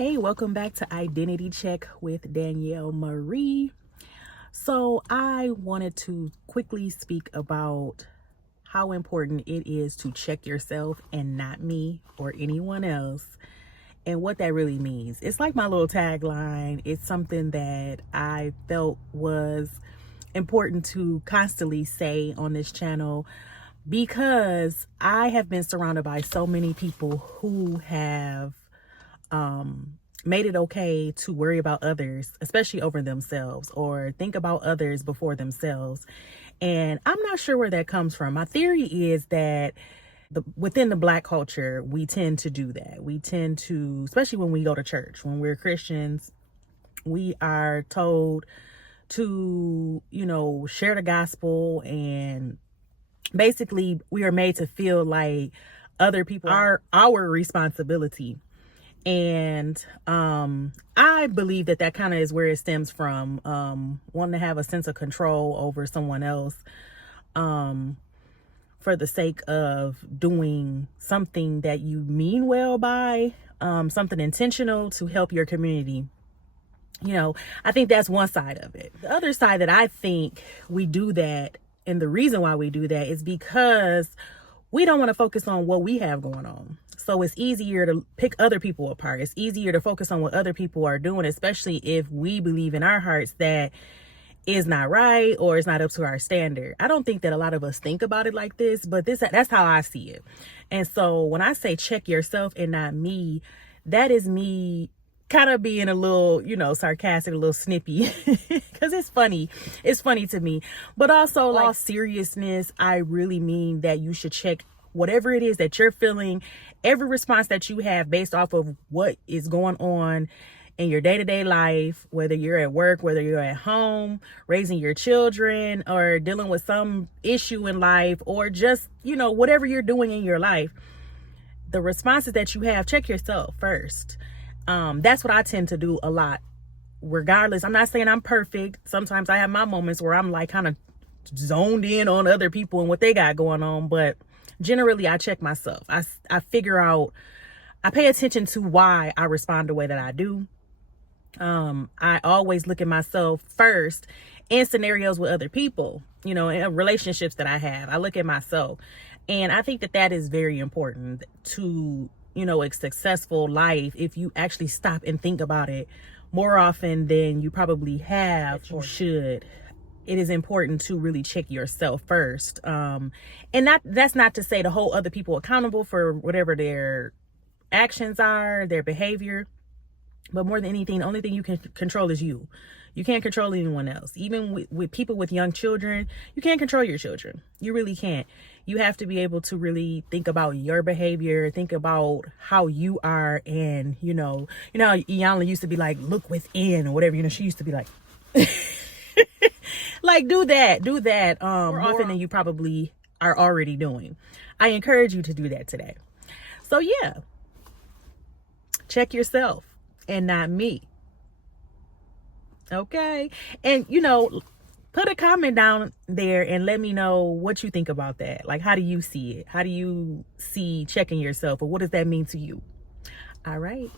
Hey, welcome back to Identity Check with Danielle.marie. So I wanted to quickly speak about how important it is to check yourself and not me or anyone else, and what that really means. It's like my little tagline. It's something that I felt was important to constantly say on this channel, because I have been surrounded by so many people who have made it okay to worry about others, especially over themselves, or think about others before themselves. And I'm not sure where that comes from. My theory is that within the Black culture, we tend to do that. We tend to, especially when we go to church, when we're Christians, we are told to, share the gospel, and basically we are made to feel like other people are our responsibility. And I believe that kind of is where it stems from, wanting to have a sense of control over someone else, for the sake of doing something that you mean well by, something intentional to help your community. I think that's one side of it. The other side that I think we do that, and the reason why we do that, is because we don't want to focus on what we have going on. So it's easier to pick other people apart. It's easier to focus on what other people are doing, especially if we believe in our hearts that is not right or it's not up to our standard. I don't think that a lot of us think about it like this, but that's how I see it. And so when I say check yourself and not me, that is me kind of being a little, sarcastic, a little snippy, because it's funny. It's funny to me. But also, all seriousness, I really mean that you should check whatever it is that you're feeling, every response that you have based off of what is going on in your day-to-day life, whether you're at work, whether you're at home, raising your children, or dealing with some issue in life, or just, whatever you're doing in your life. The responses that you have, check yourself first. That's what I tend to do a lot, regardless. I'm not saying I'm perfect. Sometimes I have my moments where I'm like kind of zoned in on other people and what they got going on, but generally I check myself. I figure out, I pay attention to why I respond the way that I do. I always look at myself first in scenarios with other people, in relationships that I have. I look at myself, and I think that is very important to, a successful life. If you actually stop and think about it more often than you probably have or should, it is important to really check yourself first. And that's not to say to hold other people accountable for whatever their actions are, their behavior. But more than anything, the only thing you can control is you. You can't control anyone else. Even with people with young children, you can't control your children. You really can't. You have to be able to really think about your behavior, think about how you are. And, how Iyanla used to be like, look within, or whatever, she used to be like, like, do that more often than you probably are already doing. I encourage you to do that today. So yeah, check yourself and not me. Okay. And, put a comment down there and let me know what you think about that. Like, how do you see it? How do you see checking yourself, or what does that mean to you? All right.